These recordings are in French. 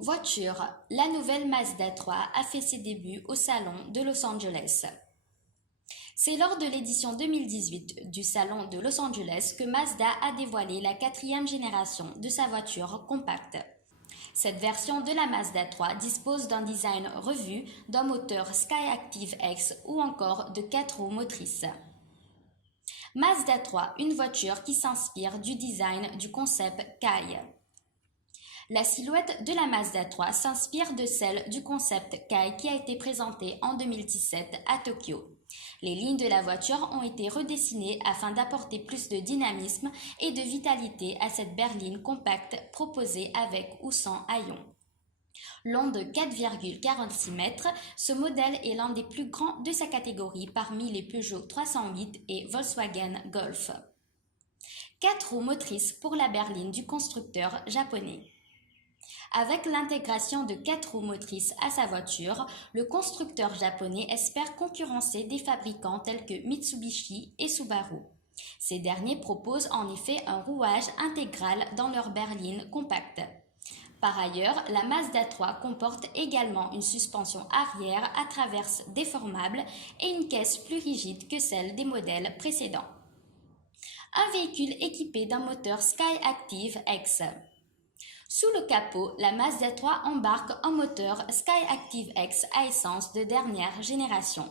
Voiture, la nouvelle Mazda 3 a fait ses débuts au Salon de Los Angeles. C'est lors de l'édition 2018 du Salon de Los Angeles que Mazda a dévoilé la quatrième génération de sa voiture compacte. Cette version de la Mazda 3 dispose d'un design revu, d'un moteur Skyactiv X ou encore de 4 roues motrices. Mazda 3, une voiture qui s'inspire du design du concept Kai. La silhouette de la Mazda 3 s'inspire de celle du concept Kai qui a été présenté en 2017 à Tokyo. Les lignes de la voiture ont été redessinées afin d'apporter plus de dynamisme et de vitalité à cette berline compacte proposée avec ou sans haillons. Long de 4,46 mètres, ce modèle est l'un des plus grands de sa catégorie parmi les Peugeot 308 et Volkswagen Golf. 4 roues motrices pour la berline du constructeur japonais. Avec l'intégration de 4 roues motrices à sa voiture, le constructeur japonais espère concurrencer des fabricants tels que Mitsubishi et Subaru. Ces derniers proposent en effet un rouage intégral dans leur berline compacte. Par ailleurs, la Mazda 3 comporte également une suspension arrière à traverse déformable et une caisse plus rigide que celle des modèles précédents. Un véhicule équipé d'un moteur Skyactiv X. Sous le capot, la Mazda 3 embarque un moteur Skyactiv X à essence de dernière génération.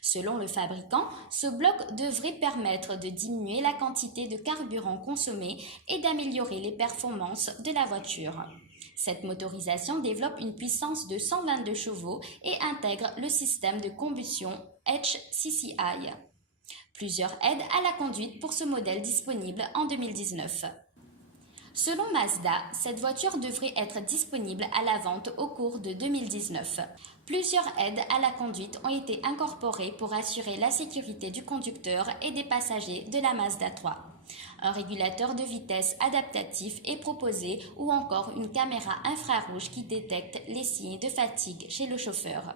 Selon le fabricant, ce bloc devrait permettre de diminuer la quantité de carburant consommé et d'améliorer les performances de la voiture. Cette motorisation développe une puissance de 122 chevaux et intègre le système de combustion HCCI. Plusieurs aides à la conduite pour ce modèle disponible en 2019. Selon Mazda, cette voiture devrait être disponible à la vente au cours de 2019. Plusieurs aides à la conduite ont été incorporées pour assurer la sécurité du conducteur et des passagers de la Mazda 3. Un régulateur de vitesse adaptatif est proposé ou encore une caméra infrarouge qui détecte les signes de fatigue chez le chauffeur.